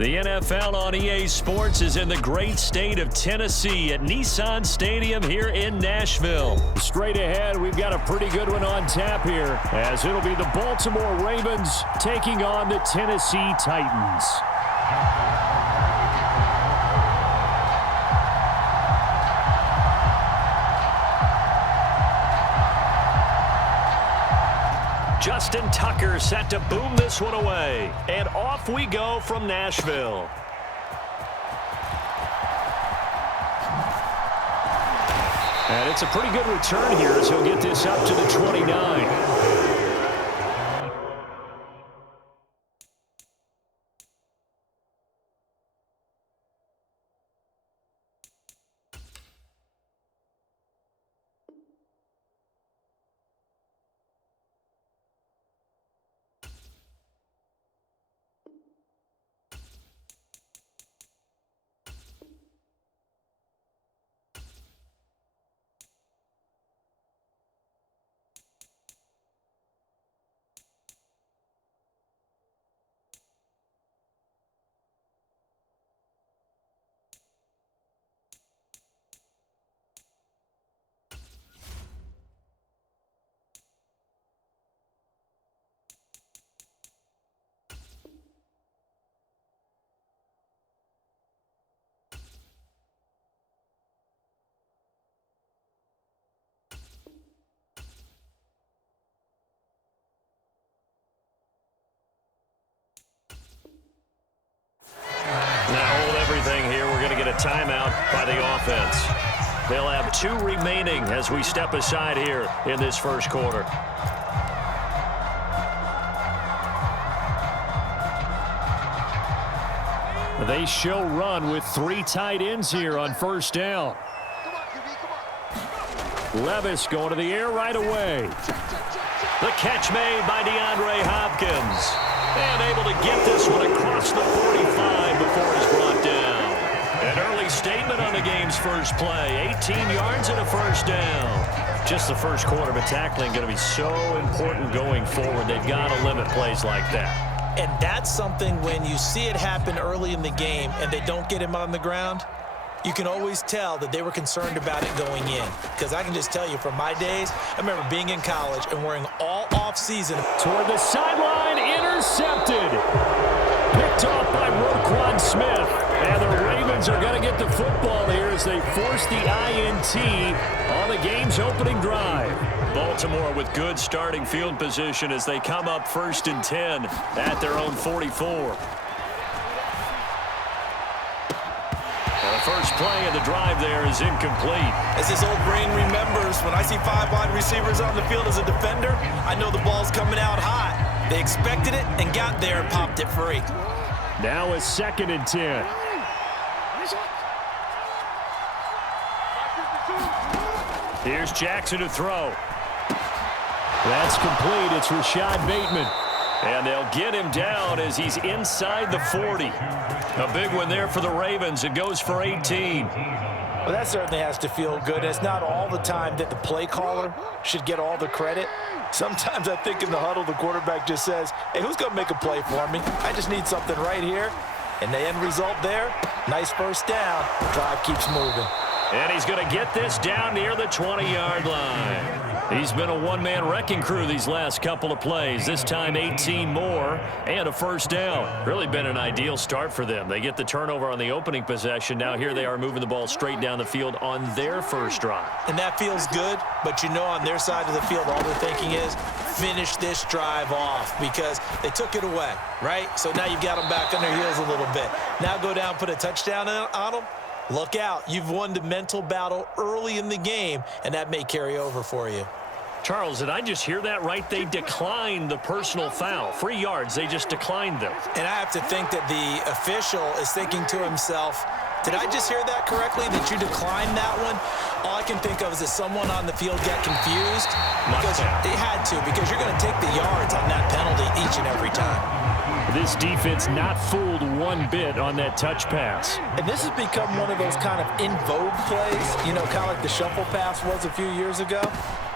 The NFL on EA Sports is in the great state of Tennessee at Nissan Stadium here in Nashville. Straight ahead, we've got a pretty good one on tap here, as it'll be the Baltimore Ravens taking on the Tennessee Titans. Justin Tucker set to boom this one away. And off we go from Nashville. And it's a pretty good return here as he'll get this up to the 29. Here, we're going to get a timeout by the offense. They'll have 2 remaining as we step aside here in this first quarter. They show run with 3 tight ends here on first down. Levis going to the air right away. The catch made by DeAndre Hopkins. And able to get this one across the 45 before he's brought down. An early statement on the game's first play. 18 yards and a first down. Just the first quarter, but tackling going to be so important going forward. They've got to limit plays like that. And that's something when you see it happen early in the game and they don't get him on the ground, you can always tell that they were concerned about it going in. Because I can just tell you from my days, I remember being in college and worrying all off-season. Toward the sideline, intercepted. Picked off by Roquan Smith. And the Ravens are going to get the football here as they force the INT on the game's opening drive. Baltimore with good starting field position as they come up 1st and 10 at their own 44. First play of the drive there is incomplete. As his old brain remembers, when I see 5 wide receivers on the field as a defender, I know the ball's coming out hot. They expected it and got there and popped it free. Now a 2nd and 10. Here's Jackson to throw. That's complete. It's Rashad Bateman. And they'll get him down as he's inside the 40. A big one there for the Ravens. It goes for 18. Well, that certainly has to feel good. It's not all the time that the play caller should get all the credit. Sometimes I think in the huddle, the quarterback just says, hey, who's going to make a play for me? I just need something right here. And the end result there, nice first down. Drive keeps moving. And he's going to get this down near the 20-yard line. He's been a one-man wrecking crew these last couple of plays. This time 18 more and a first down. Really been an ideal start for them. They get the turnover on the opening possession. Now here they are moving the ball straight down the field on their first drive. And that feels good, but you know on their side of the field all they're thinking is finish this drive off because they took it away, right? So now you've got them back on their heels a little bit. Now go down, put a touchdown on them. Look out. You've won the mental battle early in the game, and that may carry over for you. Charles, did I just hear that right? They declined the personal foul. 3 yards, they just declined them. And I have to think that the official is thinking to himself, did I just hear that correctly, that you declined that one? All I can think of is that someone on the field got confused. Because they had to, because you're going to take the yards on that penalty each and every time. This defense not fooled one bit on that touch pass. And this has become one of those kind of in vogue plays, you know, kind of like the shuffle pass was a few years ago.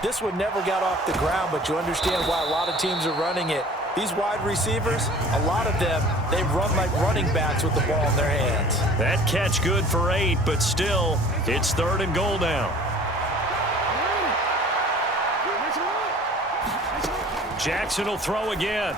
This one never got off the ground, but you understand why a lot of teams are running it. These wide receivers, a lot of them, they run like running backs with the ball in their hands. That catch good for 8, but still, it's 3rd and goal now. Jackson will throw again.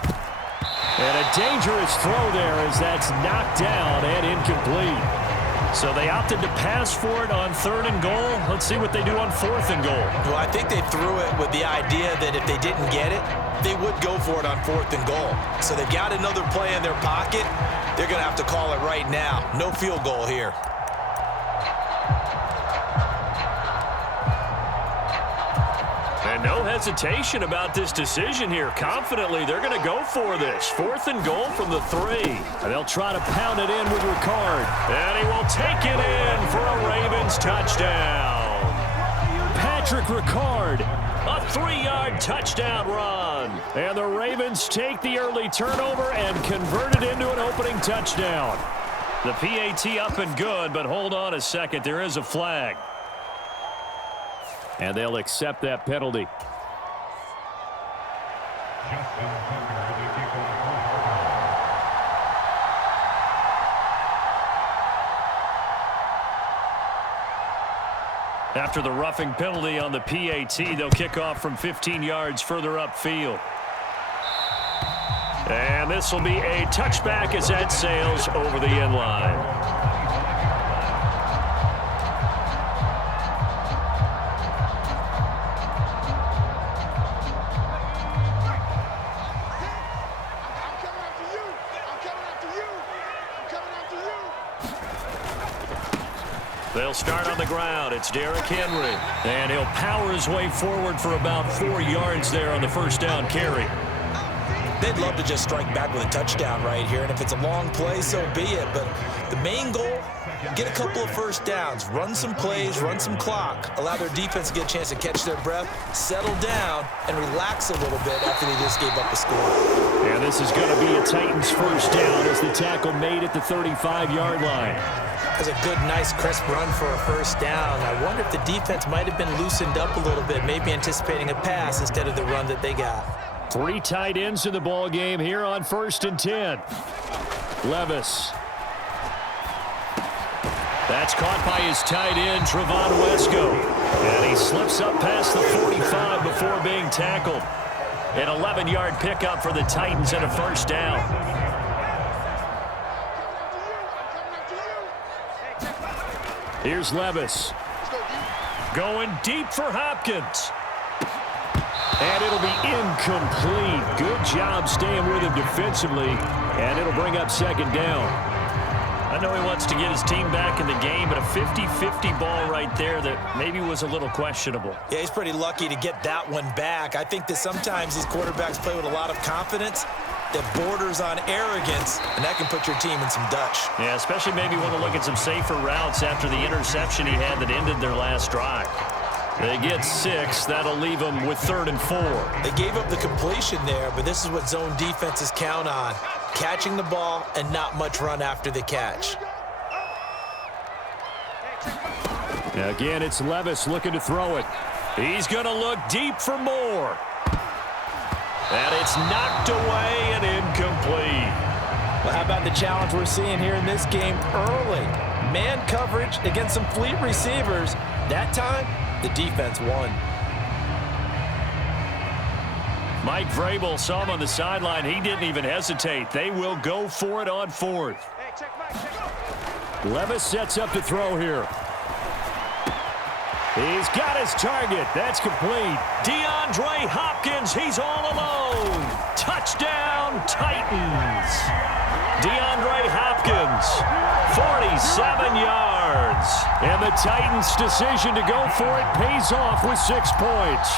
And a dangerous throw there as that's knocked down and incomplete. So they opted to pass for it on 3rd and goal. Let's see what they do on 4th and goal. Well, I think they threw it with the idea that if they didn't get it, they would go for it on 4th and goal. So they've got another play in their pocket. They're going to have to call it right now. No field goal here. And no hesitation about this decision here. Confidently, they're going to go for this. 4th and goal from the 3. And they'll try to pound it in with Ricard. And he will take it in for a Ravens touchdown. Patrick Ricard, a 3-yard touchdown run. And the Ravens take the early turnover and convert it into an opening touchdown. The PAT up and good, but hold on a second. There is a flag. And they'll accept that penalty. After the roughing penalty on the PAT, they'll kick off from 15 yards further upfield. And this will be a touchback as that sails over the end line. They'll start on the ground. It's Derrick Henry. And he'll power his way forward for about 4 yards there on the first down carry. They'd love to just strike back with a touchdown right here. And if it's a long play, so be it. But the main goal, get a couple of first downs, run some plays, run some clock, allow their defense to get a chance to catch their breath, settle down, and relax a little bit after they just gave up a score. And this is going to be a Titans first down as the tackle made at the 35-yard line. That's a good, nice, crisp run for a first down. I wonder if the defense might have been loosened up a little bit, maybe anticipating a pass instead of the run that they got. 3 tight ends in the ball game here on 1st and 10. Levis. That's caught by his tight end, Trevon Wesco. And he slips up past the 45 before being tackled. An 11-yard pickup for the Titans and a first down. Here's Levis. Going deep for Hopkins. And it'll be incomplete. Good job staying with him defensively. And it'll bring up 2nd down. I know he wants to get his team back in the game, but a 50-50 ball right there that maybe was a little questionable. Yeah, he's pretty lucky to get that one back. I think that sometimes these quarterbacks play with a lot of confidence that borders on arrogance, and that can put your team in some Dutch. Yeah, especially maybe want to look at some safer routes after the interception he had that ended their last drive. They get 6. That'll leave them with 3rd and 4. They gave up the completion there, but this is what zone defenses count on. Catching the ball and not much run after the catch. Again, it's Levis looking to throw it. He's going to look deep for more. And it's knocked away and incomplete. Well, how about the challenge we're seeing here in this game early? Man coverage against some fleet receivers. That time, the defense won. Mike Vrabel saw him on the sideline. He didn't even hesitate. They will go for it on 4th. Levis sets up to throw here. He's got his target. That's complete. DeAndre Hopkins, he's all alone. Touchdown, Titans. DeAndre Hopkins, 47 yards. And the Titans' decision to go for it pays off with 6 points.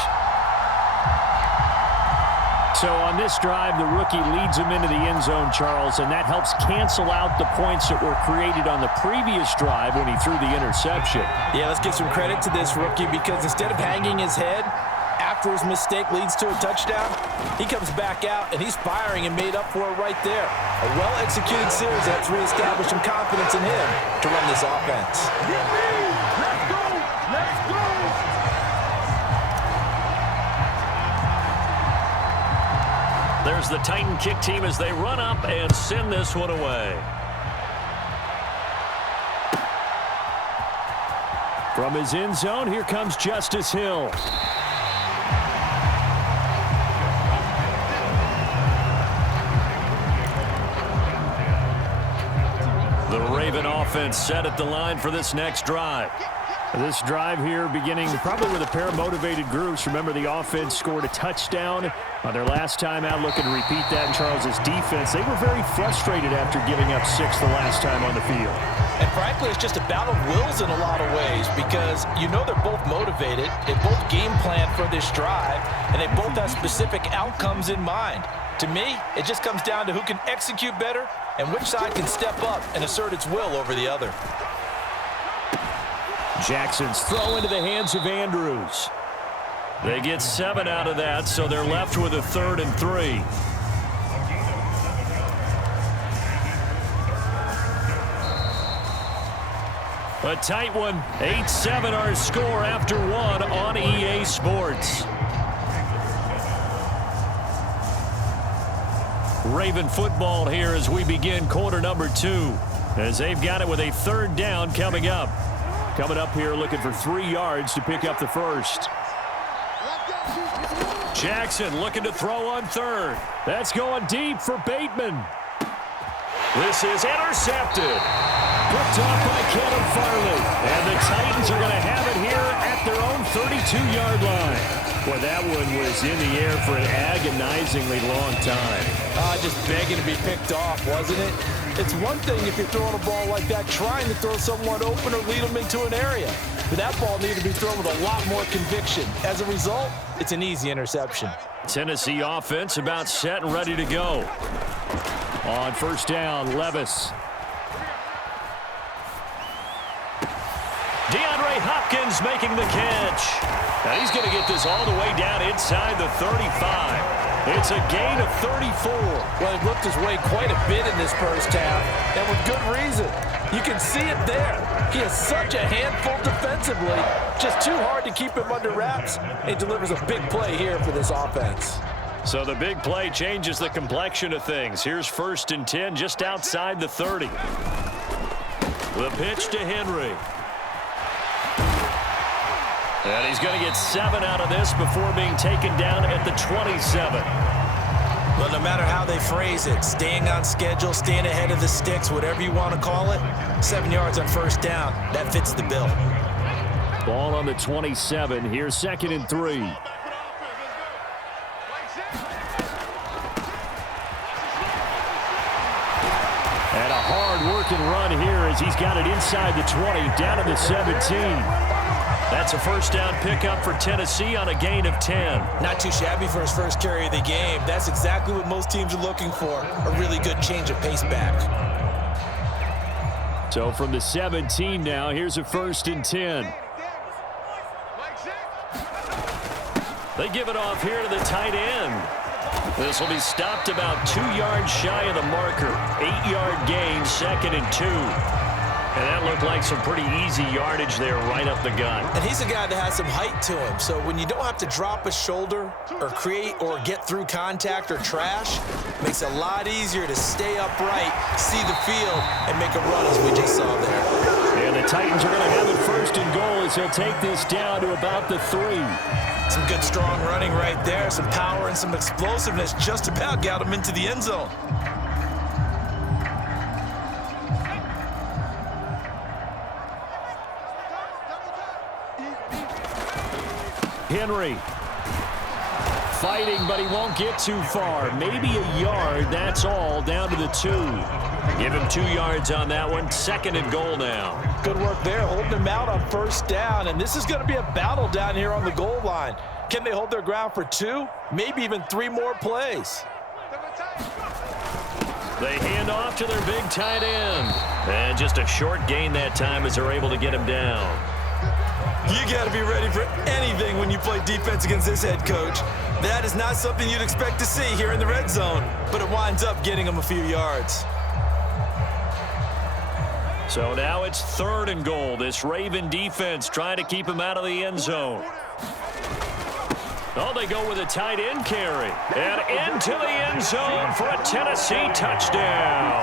So on this drive, the rookie leads him into the end zone, Charles, and that helps cancel out the points that were created on the previous drive when he threw the interception. Yeah, let's give some credit to this rookie because instead of hanging his head after his mistake leads to a touchdown, he comes back out and he's firing and made up for it right there. A well-executed series that's reestablished some confidence in him to run this offense. Let's go! Let's go! There's the Titan kick team as they run up and send this one away. From his end zone, here comes Justice Hill. The Raven offense set at the line for this next drive. This drive here beginning probably with a pair of motivated groups. Remember, the offense scored a touchdown on their last time out, looking to repeat that in Charles's defense. They were very frustrated after giving up 6 the last time on the field. And frankly, it's just a battle of wills in a lot of ways because you know they're both motivated. They both game plan for this drive, and they both have specific outcomes in mind. To me, it just comes down to who can execute better and which side can step up and assert its will over the other. Jackson's throw into the hands of Andrews. They get 7 out of that, so they're left with a 3rd and 3. A tight one. 8-7 our score after 1 on EA Sports. Raven football here as we begin quarter number 2. As they've got it with a 3rd down coming up. Coming up here looking for 3 yards to pick up the first. Jackson looking to throw on 3rd. That's going deep for Bateman. This is intercepted. Picked off by Kevin Farley. And the Titans are going to have it here at their own 32-yard line. Boy, that one was in the air for an agonizingly long time. Just begging to be picked off, wasn't it? It's one thing if you're throwing a ball like that, trying to throw someone open or lead them into an area. But that ball needed to be thrown with a lot more conviction. As a result, it's an easy interception. Tennessee offense about set and ready to go. On 1st down, Levis. DeAndre Hopkins making the catch. Now he's going to get this all the way down inside the 35. It's a gain of 34. Well, he looked his way quite a bit in this first half, and with good reason. You can see it there. He is such a handful defensively. Just too hard to keep him under wraps. He delivers a big play here for this offense. So the big play changes the complexion of things. Here's 1st and 10 just outside the 30. The pitch to Henry. And he's going to get 7 out of this before being taken down at the 27. Well, no matter how they phrase it, staying on schedule, staying ahead of the sticks, whatever you want to call it, 7 yards on 1st down, that fits the bill. Ball on the 27. Here's 2nd and 3. And a hard-working run here as he's got it inside the 20, down to the 17. That's a 1st down pickup for Tennessee on a gain of 10. Not too shabby for his first carry of the game. That's exactly what most teams are looking for, a really good change of pace back. So from the 17 now, here's a 1st and 10. They give it off here to the tight end. This will be stopped about 2 yards shy of the marker. 8-yard gain, 2nd and 2. And that looked like some pretty easy yardage there right up the gut. And he's a guy that has some height to him. So when you don't have to drop a shoulder or create or get through contact or trash, makes it a lot easier to stay upright, see the field, and make a run as we just saw there. And the Titans are going to have it 1st and goal as they'll take this down to about the 3. Some good strong running right there. Some power and some explosiveness just about got him into the end zone. Henry fighting, but he won't get too far. Maybe a yard, that's all, down to the 2. Give him 2 yards on that one. 2nd and goal now. Good work there, holding him out on 1st down, and this is going to be a battle down here on the goal line. Can they hold their ground for 2, maybe even 3 more plays? They hand off to their big tight end. And just a short gain that time as they're able to get him down. You got to be ready for anything when you play defense against this head coach. That is not something you'd expect to see here in the red zone, but it winds up getting him a few yards. So now it's 3rd and goal. This Raven defense trying to keep him out of the end zone. Oh, they go with a tight end carry. And into the end zone for a Tennessee touchdown.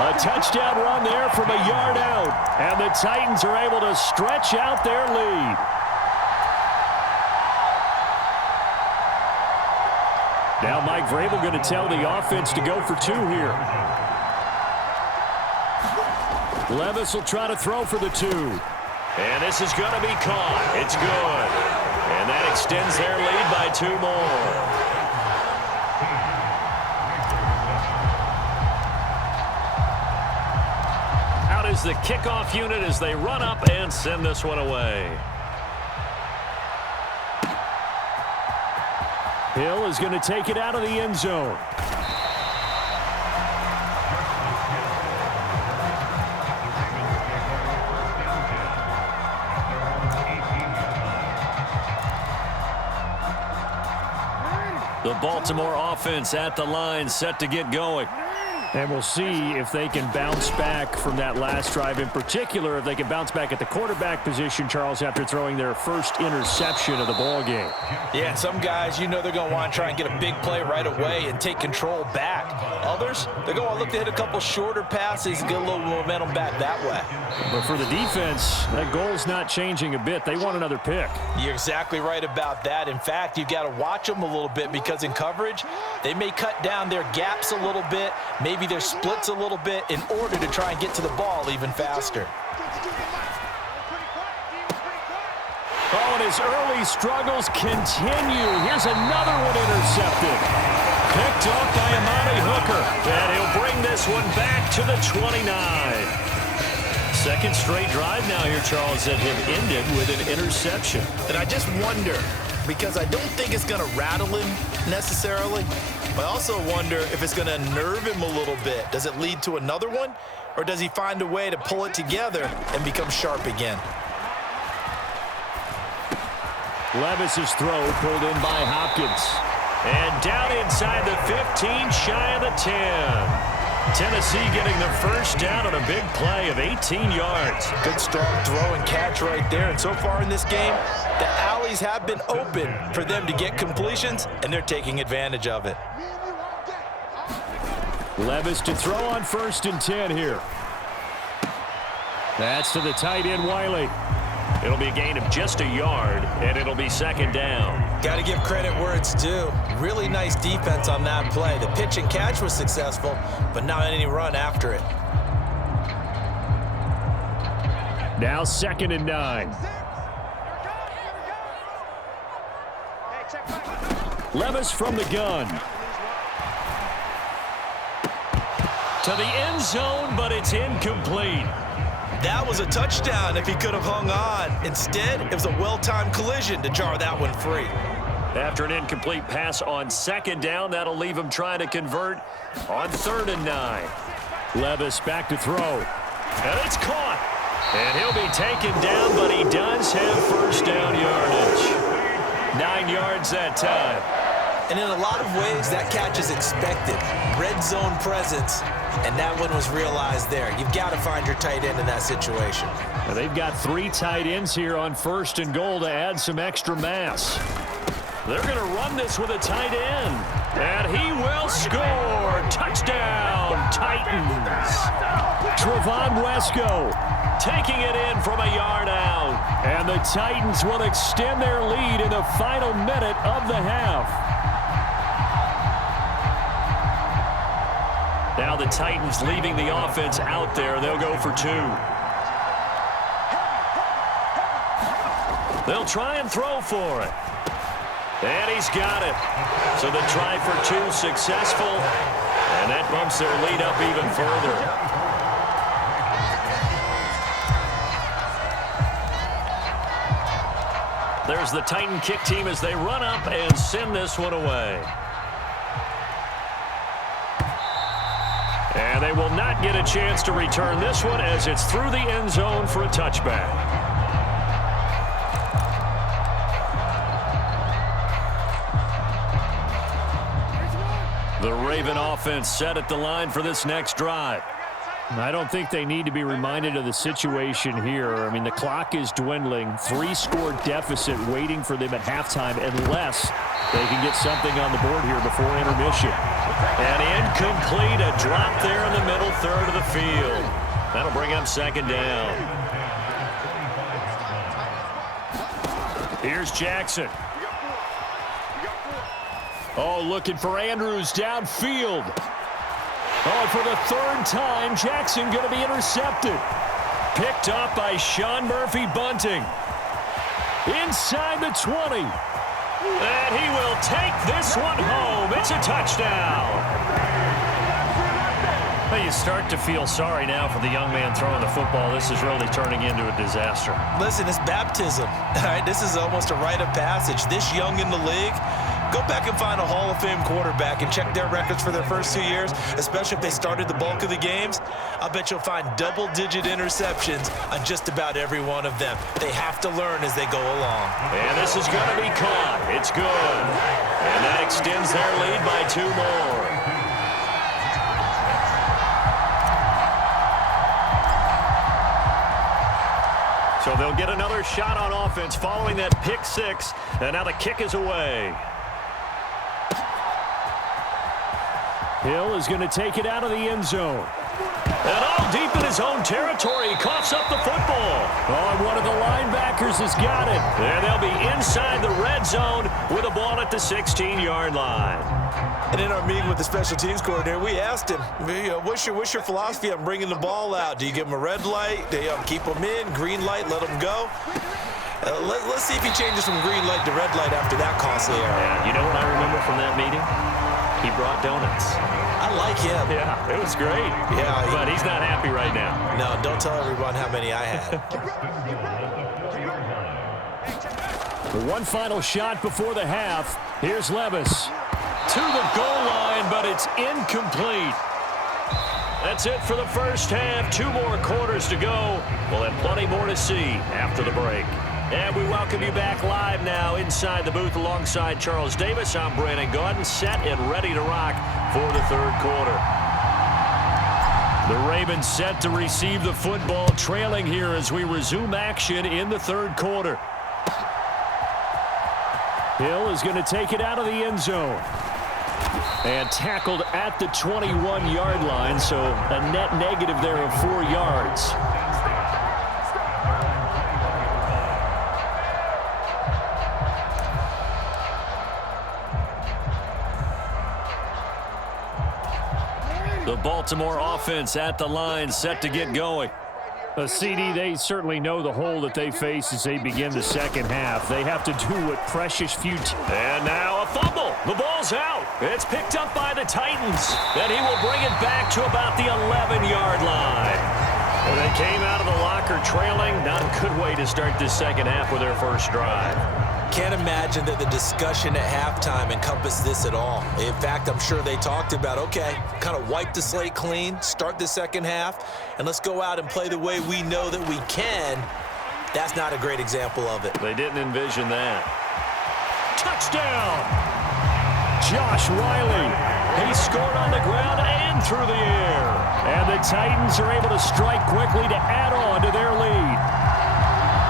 A touchdown run there from a yard out. And the Titans are able to stretch out their lead. Now Mike Vrabel going to tell the offense to go for 2 here. Levis will try to throw for the 2. And this is going to be caught. It's good. And that extends their lead by 2 more. Out is the kickoff unit as they run up and send this one away. Hill is going to take it out of the end zone. The Baltimore offense at the line, set to get going. And we'll see if they can bounce back from that last drive. In particular, if they can bounce back at the quarterback position, Charles, after throwing their first interception of the ball game. Yeah, some guys, you know they're going to want to try and get a big play right away and take control back. Others, they're going to look to hit a couple shorter passes and get a little momentum back that way. But for the defense, that goal's not changing a bit. They want another pick. You're exactly right about that. In fact, you've got to watch them a little bit because in coverage, they may cut down their gaps a little bit, maybe their splits a little bit in order to try and get to the ball even faster. Oh, and his early struggles continue. Here's another one intercepted. Picked off by Amani Hooker. And he'll bring this one back to the 29. Second straight drive now here, Charles, that have ended with an interception. And I just wonder, because I don't think it's going to rattle him necessarily, but I also wonder if it's going to nerve him a little bit. Does it lead to another one, or does he find a way to pull it together and become sharp again? Levis's throw pulled in by Hopkins. And down inside the 15, shy of the 10. Tennessee getting the first down on a big play of 18 yards. Good strong throw and catch right there. And so far in this game, the alleys have been open for them to get completions, and they're taking advantage of it. Levis to throw on 1st and 10 here. That's to the tight end, Wiley. It'll be a gain of just a yard, and it'll be 2nd down. Got to give credit where it's due. Really nice defense on that play. The pitch and catch was successful, but not any run after it. Now 2nd and 9. Levis from the gun. To the end zone, but it's incomplete. That was a touchdown if he could have hung on. Instead, it was a well-timed collision to jar that one free. After an incomplete pass on 2nd down, that'll leave him trying to convert on 3rd and 9. Levis back to throw. And it's caught. And he'll be taken down, but he does have 1st down yardage. 9 yards that time. And in a lot of ways, that catch is expected. Red zone presence, and that one was realized there. You've got to find your tight end in that situation. Well, they've got 3 tight ends here on 1st and goal to add some extra mass. They're going to run this with a tight end. And he will score. Touchdown, Titans. Trevon Wesco taking it in from a yard out. And the Titans will extend their lead in the final minute of the half. Now the Titans leaving the offense out there. They'll go for 2. They'll try and throw for it. And he's got it. So the try for 2 successful. And that bumps their lead up even further. There's the Titan kick team as they run up and send this one away. And they will not get a chance to return this one as it's through the end zone for a touchback. The Raven offense set at the line for this next drive. I don't think they need to be reminded of the situation here. I mean, the clock is dwindling. 3-score deficit waiting for them at halftime unless they can get something on the board here before intermission. And incomplete, a drop there in the middle third of the field. That'll bring up second down. Here's Jackson. Oh, looking for Andrews downfield. Oh, for the third time, Jackson going to be intercepted. Picked up by Sean Murphy-Bunting. Inside the 20. And he will take this one home. It's a touchdown. Well, you start to feel sorry now for the young man throwing the football. This is really turning into a disaster. Listen, it's baptism. All right, this is almost a rite of passage. This young in the league, go back and find a Hall of Fame quarterback and check their records for their first 2 years, especially if they started the bulk of the games. I bet you'll find double-digit interceptions on just about every one of them. They have to learn as they go along. And this is going to be caught. It's good. And that extends their lead by 2 more. So they'll get another shot on offense following that pick 6. And now the kick is away. Hill is going to take it out of the end zone. And all deep in his own territory. He coughs up the football. Oh, and one of the linebackers has got it. And they'll be inside the red zone with a ball at the 16-yard line. And in our meeting with the special teams coordinator, we asked him, what's your philosophy on bringing the ball out? Do you give them a red light? Do you keep them in? Green light, let them go? Let's see if he changes from green light to red light after that costly error. Yeah, you know what I remember from that meeting? He brought donuts. I like him. Yeah, it was great. Yeah, but he's not happy right now. No, don't tell everyone how many I had. One final shot before the half. Here's Levis. To the goal line, but it's incomplete. That's it for the first half. 2 more quarters to go. We'll have plenty more to see after the break. And we welcome you back live now inside the booth alongside Charles Davis. I'm Brandon Gaudin, set and ready to rock for the third quarter. The Ravens set to receive the football, trailing here as we resume action in the third quarter. Hill is going to take it out of the end zone. And tackled at the 21-yard line, so a net negative there of 4 yards. The Baltimore offense at the line, set to get going. CD, they certainly know the hole that they face as they begin the second half. They have to do what precious few... And now a fumble. The ball's out. It's picked up by the Titans. And he will bring it back to about the 11-yard line. And they came out of the locker trailing. Not a good way to start this second half with their first drive. Can't imagine that the discussion at halftime encompassed this at all. In fact, I'm sure they talked about, okay, kind of wipe the slate clean, start the second half, and let's go out and play the way we know that we can. That's not a great example of it. They didn't envision that. Touchdown! Josh Riley. He scored on the ground and through the air. And the Titans are able to strike quickly to add on to their lead.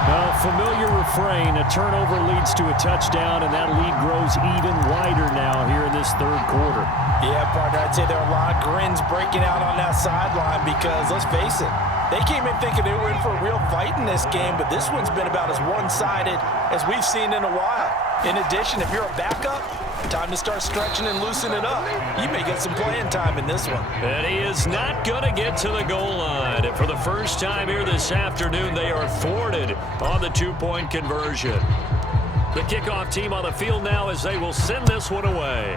A familiar refrain, a turnover leads to a touchdown, and that lead grows even wider now here in this third quarter. Yeah, partner, I'd say there are a lot of grins breaking out on that sideline because, let's face it, they came in thinking they were in for a real fight in this game, but this one's been about as one-sided as we've seen in a while. In addition, if you're a backup, time to start stretching and loosening up. You may get some playing time in this one. And he is not going to get to the goal line. And for the first time here this afternoon, they are thwarted on the 2-point conversion. The kickoff team on the field now as they will send this one away.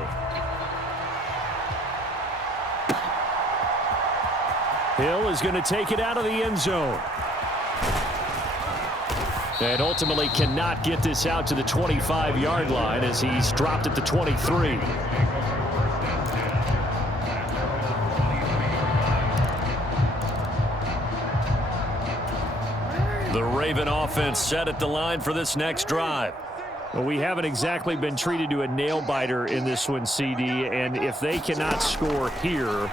Hill is going to take it out of the end zone. And ultimately cannot get this out to the 25-yard line as he's dropped at the 23. The Raven offense set at the line for this next drive. Well, we haven't exactly been treated to a nail-biter in this one, CD, and if they cannot score here,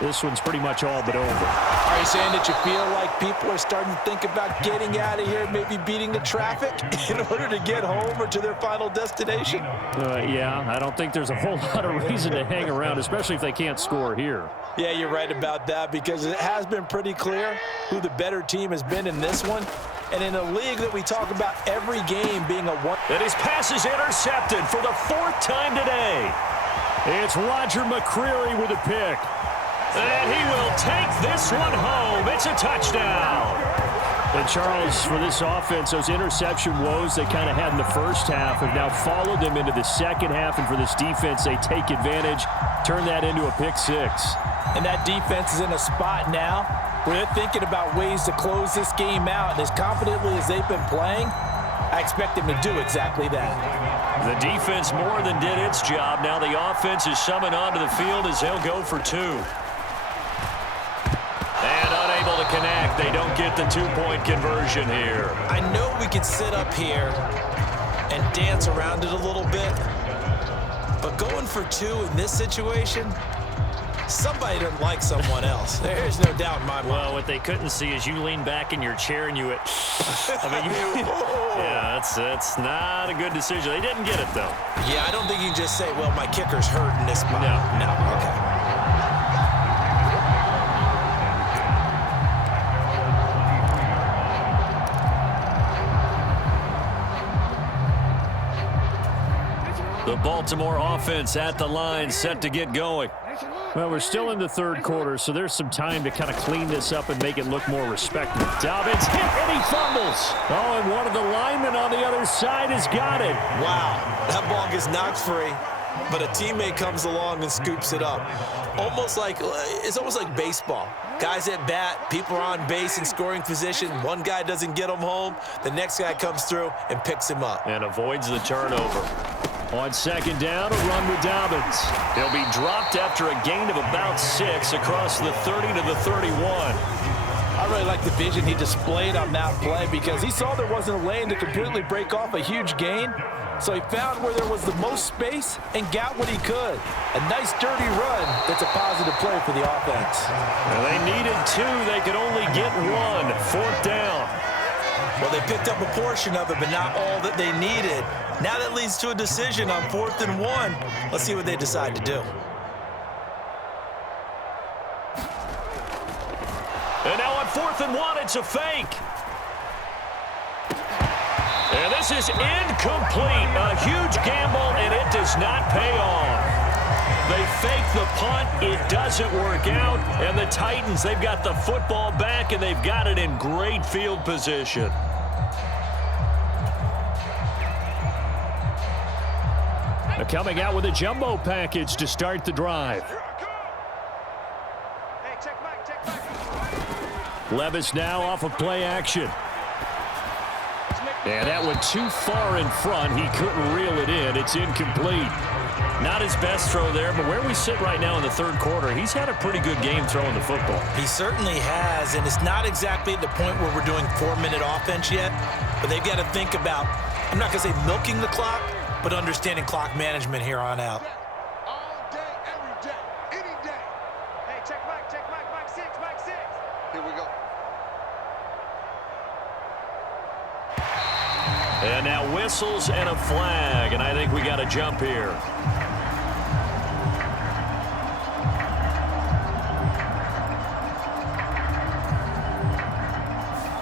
this one's pretty much all but over. Are you saying that you feel like people are starting to think about getting out of here, maybe beating the traffic in order to get home or to their final destination? Yeah, I don't think there's a whole lot of reason to hang around, especially if they can't score here. Yeah, you're right about that, because it has been pretty clear who the better team has been in this one. And in a league that we talk about every game being a one. And his pass is intercepted for the 4th time today. It's Roger McCreary with a pick. And he will take this one home. It's a touchdown. And Charles, for this offense, those interception woes they kind of had in the first half have now followed them into the second half. And for this defense, they take advantage, turn that into a pick 6. And that defense is in a spot now where they're thinking about ways to close this game out. And as confidently as they've been playing, I expect them to do exactly that. The defense more than did its job. Now the offense is summoned onto the field as they'll go for 2. And unable to connect. They don't get the 2-point conversion here. I know we could sit up here and dance around it a little bit, but going for 2 in this situation, somebody doesn't like someone else. There's no doubt in my mind. Well, what they couldn't see is you lean back in your chair and you went, yeah, that's not a good decision. They didn't get it, though. Yeah, I don't think you can just say, well, my kicker's hurt in this spot. No. Okay. The Baltimore offense at the line, set to get going. Well, we're still in the third quarter, so there's some time to kind of clean this up and make it look more respectable. Dobbins hit and he fumbles. Oh, and one of the linemen on the other side has got it. Wow, that ball gets knocked free, but a teammate comes along and scoops it up. It's almost like baseball. Guys at bat, people are on base in scoring position. One guy doesn't get him home. The next guy comes through and picks him up. And avoids the turnover. On second down, a run with Dobbins. He'll be dropped after a gain of about 6 across the 30 to the 31. I really like the vision he displayed on that play, because he saw there wasn't a lane to completely break off a huge gain. So he found where there was the most space and got what he could. A nice dirty run that's a positive play for the offense. Well, they needed 2. They could only get 1. 4th down. Well, they picked up a portion of it, but not all that they needed. Now that leads to a decision on 4th and 1. Let's see what they decide to do. And now on 4th and 1, it's a fake. And this is incomplete. A huge gamble, and it does not pay off. They fake the punt. It doesn't work out. And the Titans, they've got the football back, and they've got it in great field position. They're coming out with a jumbo package to start the drive. Levis now off of play action. And that went too far in front. He couldn't reel it in. It's incomplete. Not his best throw there, but where we sit right now in the third quarter, he's had a pretty good game throwing the football. He certainly has, and it's not exactly at the point where we're doing 4-minute offense yet, but they've got to think about, I'm not going to say milking the clock, but understanding clock management here on out. All day, every day, any day. Hey, check Mike 6, Mike 6. Here we go. And now whistles and a flag, and I think we got a jump here.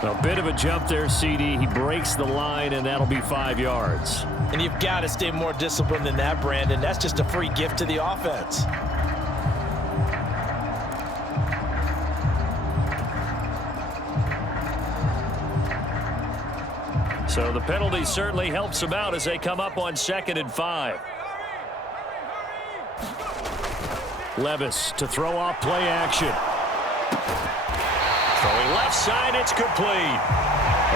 A bit of a jump there, CD. He breaks the line, and that'll be 5 yards. And you've got to stay more disciplined than that, Brandon. That's just a free gift to the offense. So the penalty certainly helps them out as they come up on 2nd and 5. Levis to throw off play action. Throwing left side, it's complete.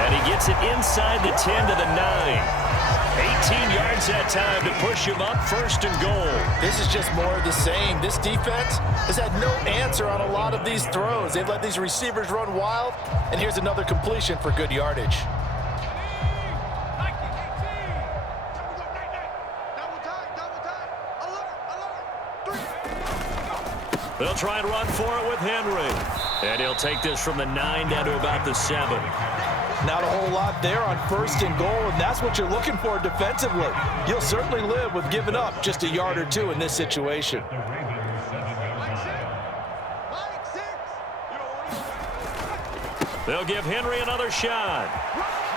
And he gets it inside the 10 to the 9. 18 yards that time to push him up, 1st and goal. This is just more of the same. This defense has had no answer on a lot of these throws. They've let these receivers run wild, and here's another completion for good yardage. They'll try and run for it with Henry. And he'll take this from the 9 down to about the 7. Not a whole lot there on 1st and goal, and that's what you're looking for defensively. You'll certainly live with giving up just a yard or two in this situation. They'll give Henry another shot.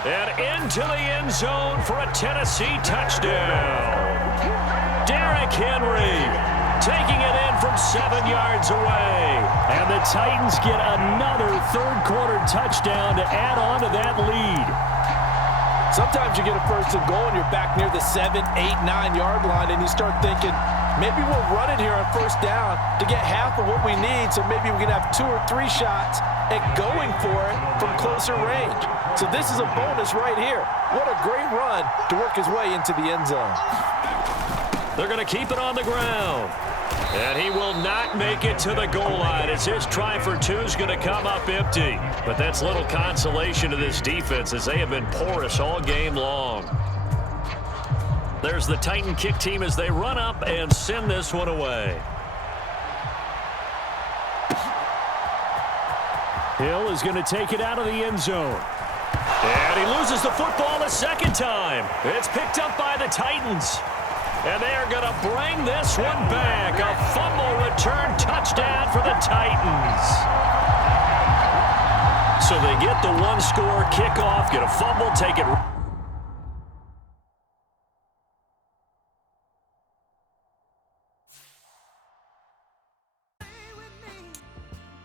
And into the end zone for a Tennessee touchdown. Derrick Henry taking it in from 7 yards away. And the Titans get another third-quarter touchdown to add on to that lead. Sometimes you get a 1st and goal and you're back near the 7, 8, 9-yard line, and you start thinking, maybe we'll run it here on 1st down to get half of what we need, so maybe we can have 2 or 3 shots at going for it from closer range. So this is a bonus right here. What a great run to work his way into the end zone. They're going to keep it on the ground. And he will not make it to the goal line as his try for 2 is going to come up empty. But that's little consolation to this defense as they have been porous all game long. There's the Titan kick team as they run up and send this one away. Hill is going to take it out of the end zone. And he loses the football a second time. It's picked up by the Titans. And they are going to bring this one back. A fumble return touchdown for the Titans. So they get the 1-score kickoff, get a fumble, take it